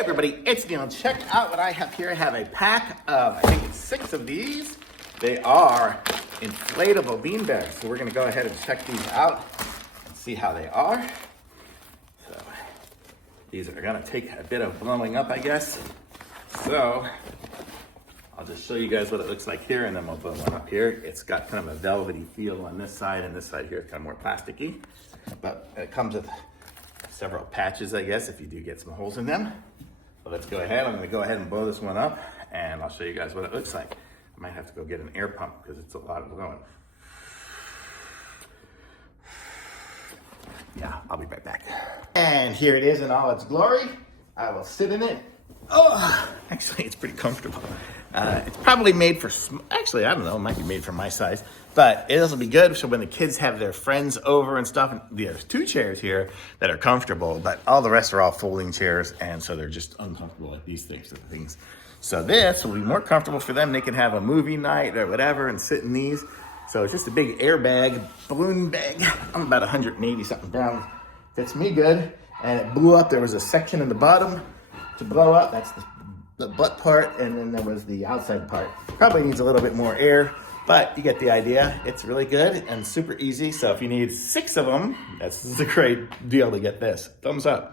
everybody, it's Neil. Check out what I have here. I have a pack of, I think it's 6 of these. They are inflatable bean bags. So we're gonna go ahead and check these out and see how they are. So these are gonna take a bit of blowing up, I guess. So I'll just show you guys what it looks like here and then we'll blow one up here. It's got kind of a velvety feel on this side and this side here is kind of more plasticky. But it comes with several patches, I guess, if you do get some holes in them. So let's go ahead. I'm gonna go ahead and blow this one up and I'll show you guys what it looks like. I might have to go get an air pump because it's a lot of blowing. Yeah, I'll be right back. And here it is in all its glory. I will sit in it. Oh, actually, it's pretty comfortable. It's probably made for, actually, I don't know, it might be made for my size, but it'll be good so when the kids have their friends over and stuff. And there's 2 chairs here that are comfortable, but all the rest are all folding chairs, and so they're just uncomfortable like these things. So this will be more comfortable for them. They can have a movie night or whatever and sit in these. So it's just a big airbag, balloon bag. I'm about 180 something pounds. Fits me good, and it blew up. There was a section in the bottom to blow up. That's the butt part, and then there was the outside part. Probably needs a little bit more air, but you get the idea. It's really good and super easy. So if you need 6 of them, this is a great deal to get this. Thumbs up.